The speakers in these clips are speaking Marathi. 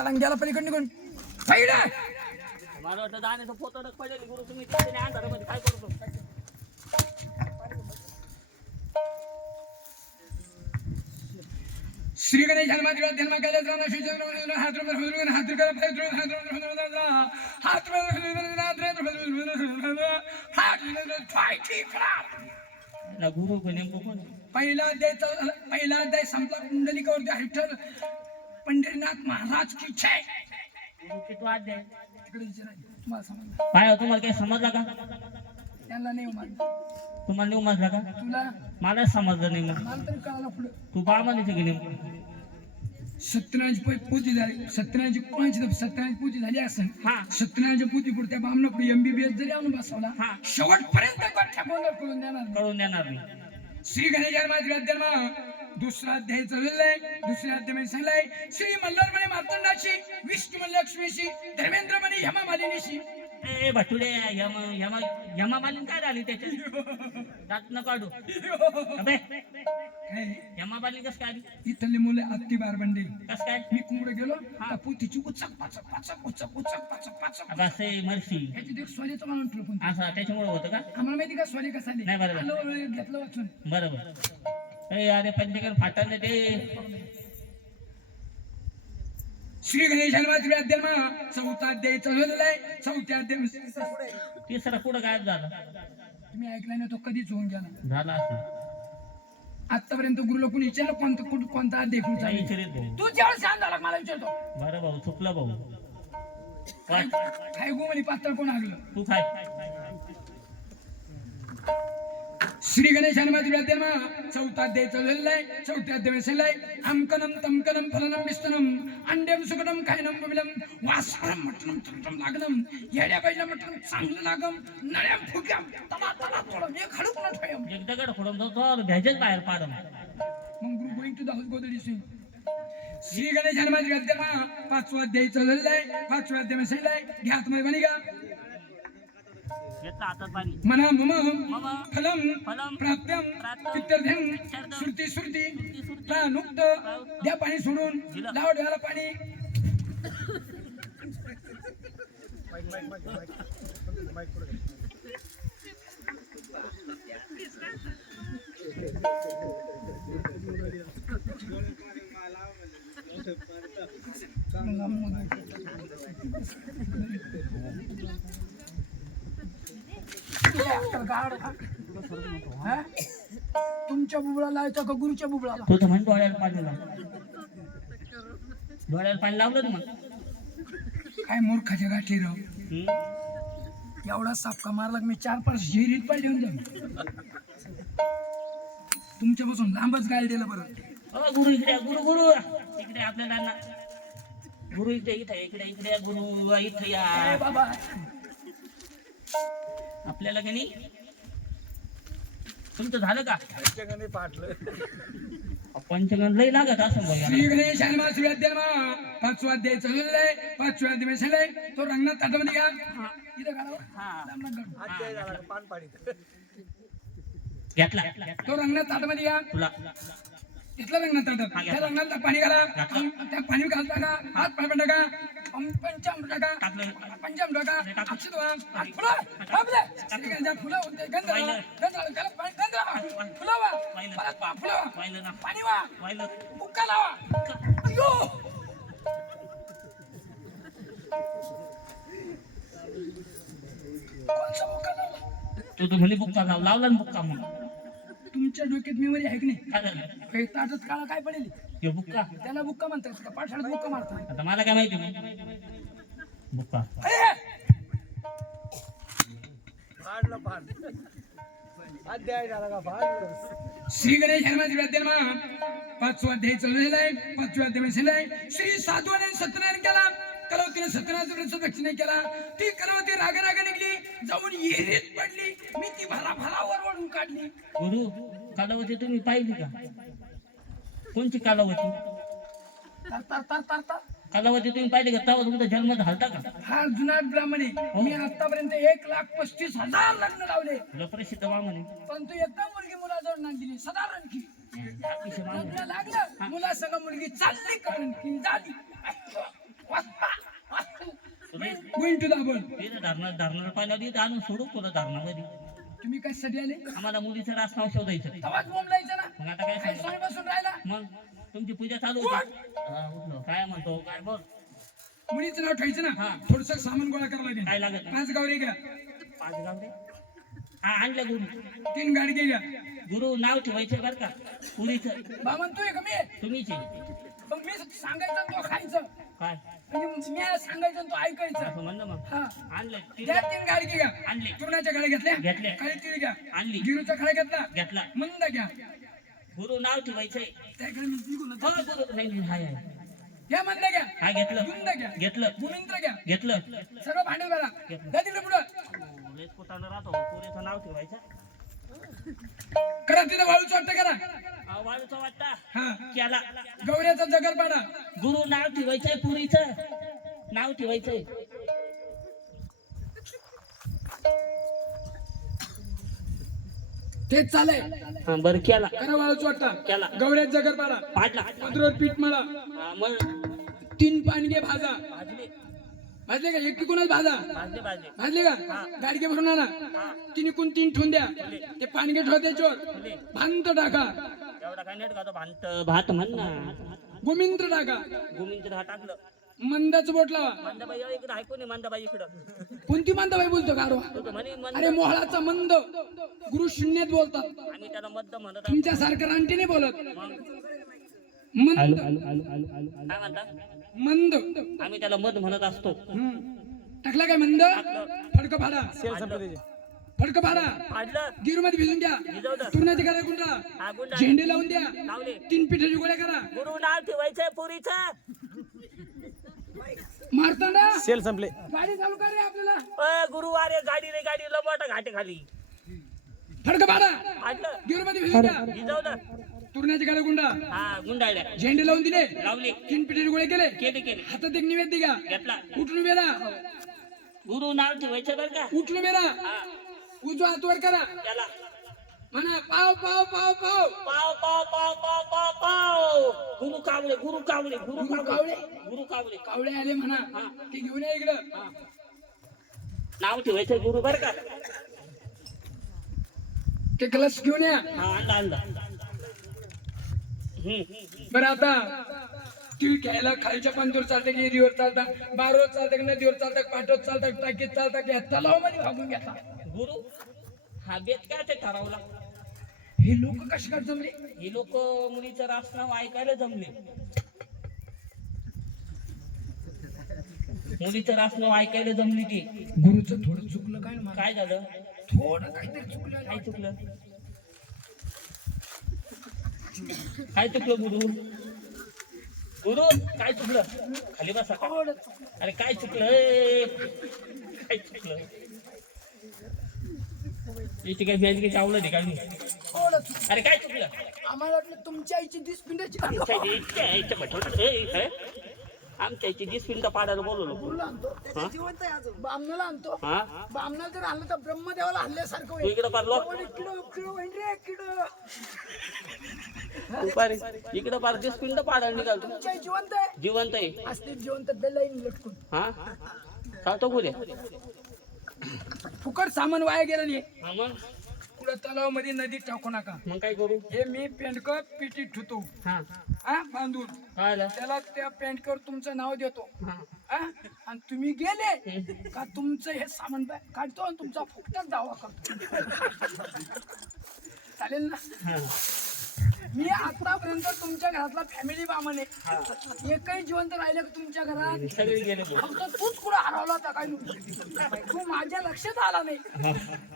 तडांग गेला पलीकडे निघून पहिला मला वाटतं जाण्याचं पोतं पडेल गुरु तुम्ही अंधारामध्ये काय करतो श्री गणेश हनुमंत जन्म केले जाणं श्री चंद्र हात रुपये करा हात रुपये हलवून हात रुपये कोण पहिला चा- पहिला अध्याय संपला कुंडलिकावरती विठ्ठल पंढरीनाथ महाराज की जय. गुरु किती वाद्य आहे? तिकडे विचारा तुम्हाला समजलं. काय हो, तुम्हाला काही समजला का? त्यांना नाही मानलं. तुम्हाला नाही उमजला का? तुला? मला समजलं नाही मग मला तरी कळालं पुढं. तू बा म्हणायचं की नेमकं सत्यनारायणची पो- पूजा झाली. सत्यनारायणची कोणाची तर सत्यनारायणची पूजा झाली असेल. हा. सत्यनारायणच्या पूजी पुढे त्या बामणा पुढे एमबीबीएस जरी आणून बसवला हा. शेवटपर्यंत करून देणार नाही. कळून देणार नाही. श्री गणेश दुसरा अध्याय चाललेलाय दुसऱ्या अध्याय सांगलाय श्री मल्हार म्हणे मार्तंडाशी विष्णू लक्ष्मीशी धर्मेंद्र म्हणे हेमा मालिनीशी ए भटुडे यम यम यमा मालिन काय झाली त्याच्यात? दात न काढू. अबे काय? यमा मालिन कस काय इथले मुलं अत्ती बारबंडे. कस काय? मी कुंकडे गेलो त्या पोतीची उचक पाचक पाचक उचक उचक पाचक पाचक आता असे मरशी ह्याची देख सोलेचं म्हणून ठेवून असं त्याच्यामुळे होतं का? आम्हाला माहिती का सोले कसा नाही बरोबर. घेतलं वाचून. बरोबर. ए अरे पंचकर फाटल ते श्री गणेश अध्याय चौथा अध्याय आहे. चौथ्या अध्याय तिसरा पुढं गायब झाला. तुम्ही ऐकला नाही तो कधीच होऊन गेला झाला असं. आतापर्यंत गुरुला कोणी विचारलं कोणता कुठं कोणता अध्याय कुठचा नाही आहे? विचारित भाऊ तू जेव्हा शांत झाला मला विचारतो. बरं भाऊ चुकलं भाऊ. काय काय गो म्हणे पातळ कोण आगलं तू खाय. श्री गणेश चौथा अध्याय चाललेला आहे चौथ्या अध्याय सांगलाय अमकनम तमकनम फलनम विस्तनम अंड्यम सुगडम खायनम बबिलम. वासरम मटनम तमतम लागनम. येड्या बाईला मटनम चांगलं लागम. नळ्याम फुग्याम. तला तला तोडम. एक दगड फोडून जातो भ्याजेच बाहेर पाडम. मग गुरु गोइंग टू द हाऊस गोदडी सिंग श्री गणेश हनुमान पाचवा अध्याय चाललेला आहे पाचवा अध्याय सांगलाय घ्या तुम्ही म्हणे का घेतला हातात पाणी मना मम मम फलम फलम प्राप्तम प्राप्तम पितरध्यम श्रुती श्रुती प्राणुक्त द्या पाणी सोडून दिलं. लाव पाणी? तुमच्या बुबळा लावायचा का गुरुच्या बुबळाला? तू तर म्हण डोळ्याला पाणी लाव. डोळ्याला पाणी लावलं ना मग. काय मूर्खाच्या गाठी राव? एवढा सापका मारला की मी चार पाच शेरीत पाहिजे जाऊ तुमच्यापासून लांबच गाय दिलं बरं. गुरु इकडे गुरु गुरु. इकडे आपल्याला गुरु इकडे इथे इकडे इकडे गुरु इथे या. बाबा. आपल्याला का नाही? तुमचं झालं का? पंचगण लई लागत असं श्री गणेश पाचवा अध्याय पाचव्या अध्याय तो रंगनाथ ताटामध्ये घ्या. इथं घालावं. हा. काढू. घेतला. तो रंगनाथ ताटामध्ये घ्या. तुला. इथलं रंगनाथ ताटात त्या रंगनाथला पाणी घाला. त्या पाणी घालता का? हात पाय टाका. पं- पंचाम टाका टाकलं. पंचाम टाका अक्षत व्हा हात फुलं थांबले श्रीगणेशा फुलं होते गंध लावा. गंध लावा. त्याला पाणी- गंध लावा. फुलं व्हा. परत व्हा. फुलं व्हा. पाहिलं ना. पाणी व्हा पाहिलं बुक्का लावा. अयो! कोणचा बुक्का लावला? तू तर म्हणे बुक्का लाव. लावला ना बुक्का मग तुमच्या डोक्यात मेमरी आहे की नाही? काय झालं? काही ताटात काळा काय पडेल? हे बुक्का त्याला बुक्का म्हणतात का? पाठशाळेत बुक्का मारतात. आता मला काय माहिती श्री गणेश हनुमान अध्याय पाचवा अध्याय चाललेला आहे पाचवा अध्याय श्री साधूने सत्यनारायण केला कलवतीने सत्यनारायण व्रत दक्षिणा केला. ती कलवती राग राग निघली जाऊन येरीत पडली मी ती भरा भरा वरवडून काढली. गुरु कालावती तुम्ही पाहिली का? कोणची कालावती? तर तर तर तर तर. कालावती तुम्ही पाहिली का? तेव्हा तुमचा जन्म झालता का हा जुनाट ब्राह्मण आहे मी आतापर्यंत एक लाख पस्तीस हजार लग्न लावले. तुला प्रसिद्ध म्हणे. परंतु एकदा मुलगी मुलाजवळ नाही दिली साधारण की. लग्न लागलं मुलासंग मुलगी चालली कारण की झाली. गोइंग टू दाबोल धरणार पाहिलं आणून सोडू तुला धरणामध्ये. तुम्ही कशासाठी आले? आम्हाला मुलीचं रास नाव शोधायचं तवाच बोंबलायचं ना. मग आता काय काय सांगू? बसून राहिला. मग? तुमची पूजा चालू होती. हा, उठलो. काय म्हणतो? काय बोल? मुलीचं नाव ठेवायचं ना. हा. थोडस सामान गोळा करावं काय लागत पाच गावरे घ्या पाच गाव हा आणलं गुरु. तीन गाडगे घ्या गुरु नाव ठेवायचं बरं का? पुरीचं. बामन तू आहे का मी? तुम्हीच आहे. मग मी सांगायचं आणि तो खायचं. काय? म्हणजे मी सांगायचं आणि तो ऐकायचं. असं म्हणलं मग. हा. आणलं. त्या तीन गाडगे घ्या आणले. तुरणाच्या गाड्या घेतल्या. घेतल्या. काळी तिळी घ्या. आणली. गिरूचा खडा घेतला. घेतला. मंद घ्या. गुरु नाव ठेवायचंय. त्याकडे मी निघून हो गुरु. नाही नाही, हाय हाय. घ्या मंद घ्या. हा घेतलं. गुंद घ्या. घेतलं. भूमिंद्र घ्या. घेतलं. तिकडे पुढं. हो, राहतो. पुरीचं नाव ठेवायचं. करा तिथं वाळूचं वाटतं करा. हा, वाळूचा वाटता. हा. केला. गौऱ्याचा जगर पाडा गुरु नाव ठेवायचंय पुरीचं. नाव ठेवायचंय. तेच चालय हा बरं केला. करा वाळूचं वाटता. केला. गौऱ्यात जगर पाडा पाडला. पदरोर पीठ मळा. हा, मग? तीन पानगे भाजा. भाजले. भाजले का? एक कोणाच भाजा? भाजले भाजले. भाजले का? गाडगे भरून आणा. तिने कोण तीन ठेवून द्या. ते पानगे ठेवा त्याच्यावर. फुले भांत टाका. एवढा काय नेट का भात भात म्हण ना. गोमिंद्र टाका. गोमिंद हा टाकलं. मंदाचं बोट लावा. मंदाबाई इकडं ऐकू नये मंदाबाई इकडं. कोणती मंदाबाई बोलतो तो म्हणे मंद. अरे मोहळाचा मंद. गुरु शून्यात बोलतात. आम्ही त्याला मद्द म्हणत आहोत. तुमच्या सारखं नाही बोलत मंद काय म्हणता? मंद. आम्ही त्याला मध म्हणत असतो. हम्म. टाकला काय मंद? फडक फाडा. फडक फाडा. पाडलं गिरू मध्ये भिजून घ्या. भिजवलं. तुरणाची गाड्या गुंडा. गुंडा. झेंडे लावून द्या. लावले. तीन पिठाची गोळ्या करा. गुरु नाव ठेवायचंय पुरीचं. मारताना? सेल संपले. गाडी चालू कर रे आपल्याला. अय गुरु अरे गाडी रे गाडी लंबट घाटे खाली. फडक भिजवलं. तुरणाची गाड्या गुंडा. हा गुंडाळल्या. झेंडे लावून दिले. लावले. तीन पिठाचे गोळे केले. केले केले. हातात एक निवेद घ्या. घेतला. उठून राहा गुरु नाव ठेवायचं बरं का? उठून राहा हा. उजवा हातवर करा. त्याला. म्हणा पाव पाव पाव पाव पाव पाव पाव पाव पाव पाव गुरु कावळे गुरु कावळे गुरु गुरु कावळे? गुरु कावळे कावळे आले म्हणा. ते घेऊन या इकडं. नाव ठेवायचं गुरु बरं का? ते कलश घेऊन या. हा. बरं आता तीळ घ्यायला खालच्या पंजूर चालतं की एरीवर चालतात बारोवर चालतं की नदीवर चालतात पाठवत चालतात टाकीत चालतात की तलावमध्ये भागून घेता गुरु हा बेत काय ते ठरवला? हे लोक कशी काय जमले? हे लोक मुलीचं रास नाव ऐकायला जमले. मुलीचं रास नाव ऐकायला जमली ती. गुरुचं थोडं चुकलं काय ना काय झालं? थोडं काहीतरी चुकलं काय चुकलं? काय चुकलं गुरु? गुरु काय चुकलं? खाली बसा. अरे काय चुकलं? काय चुकलं? इथे काय बँकेची आवडत आहे काय चुकलं. अरे काय चुकलं? आम्हाला वाटलं तुमच्या आईची दिस पिंडाची आमच्या इथे इतक्या इतक्या बटवट- ए, हे? आमच्या इथे वीस मिनिटं पाडायला बोलवलं आणतो. जिवंत आहे अजून. बामणाला आणतो. हा? बामणाला जर आणलं तर ब्रह्मदेवाला हल्ल्यासारखं तू होईल. इकडं पारलो एवढे किडो किडो रे किडो. दुपारी इकडं पार वीस मिनिटं पाडायला निघाल तू तुमच्या आई जिवंत आहे? जिवंत आहे. असते जिवंत बेलाईन लटकून. हा? चालतो पुढे फुकट सामान वाया गेलं नाही. हा मग? पुढे तलावमध्ये नदीत टाकू नका. मग काय करू? हे मी पेंटकर पिटीत ठेवतो हा. हा बांधून? त्याला त्या पेंटकर तुमचं नाव देतो. हा. हा? आणि तुम्ही गेले का तुमचं हे सामान बा- काढतो आणि तुमचा फुकटाच दावा करतो. चालेल ना? हा. मी आतापर्यंत तुमच्या घरातला फॅमिली बामन आहे. एकही जिवंत राहिले का तुमच्या घरात. फक्त तूच कुठं हरवला होता काय? तू माझ्या लक्षात आला नाही.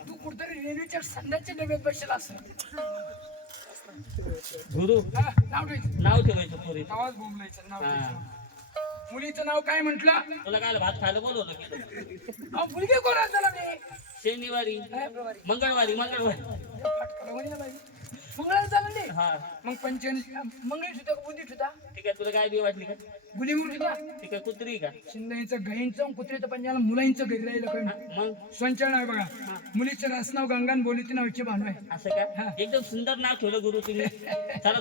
तू कुठतरी रेल्वेच्या संध्याच्या डब्यात बसेल असं. गुरु नाव ठेवायचं नाव ठेवायचं पुरी नावाच बोंबलायचं नाव ठेवायचं. मुलीचं नाव काय म्हंटल? तुला काय भात खायला बोलवलं की मुलगी कोणाच शनिवारी? मंगळवारी मंगळवारी. हा. मग पंचन मंगळी सुद्धा बुंदी सुद्धा? ठीक आहे तुला काय बी वाटली का? गुली मुली का ठीक आहे कुत्री का? शिंदेचं गहींचं कुत्रीचं पंजाला मुलांचं गेलेलं पण. मग? संचलन आहे बघा. मुलीचं रासनाव गंगान बोलीचं नाव इच्छे भानू आहे. असं का? एकदम सुंदर नाव ठेवलं गुरु तुम्ही. चला